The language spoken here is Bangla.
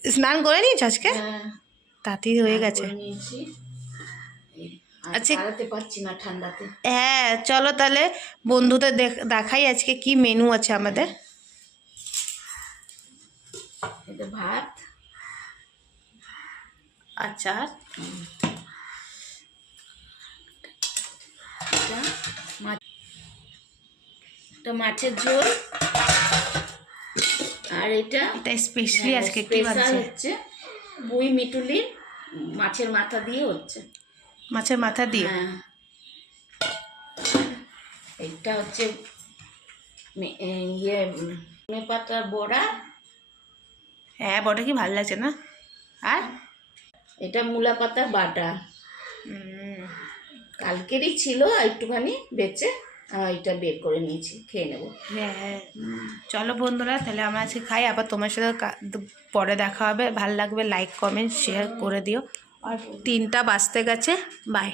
স্নান করে নিয়েছ আজকে? তাড়াতাড়ি হয়ে গেছে। আচ্ছা, দাঁড়াতে পারছি না ঠান্ডাতে। হ্যাঁ চলো তাহলে বন্ধুদের দেখাই আজকে কি মেনু আছে আমাদের। এটা ভাত, আচার, এটা মাছের ঝোল, আর এটা স্পেশালি আজকে কি বানছে হচ্ছে বুই মিটুলি মাছের মাথা দিয়ে হচ্ছে। মাছের মাথা দিয়ে? হ্যাঁ। এটা হচ্ছে ইয়ে পাতার বড়া। হ্যাঁ বড়া কি ভালো লাগছে না? আর এটা মূলা পাতার বাটা, কালকেরই ছিল একটুখানি বেঁচে, এটা বের করে নিয়েছি, খেয়ে নেবো। হ্যাঁ চলো বন্ধুরা তাহলে আমরা আজকে খাই, আবার তোমার সাথে পরে দেখা হবে। ভালো লাগবে লাইক কমেন্ট শেয়ার করে দিও। আর 3টা বাজতে গেছে, বাই।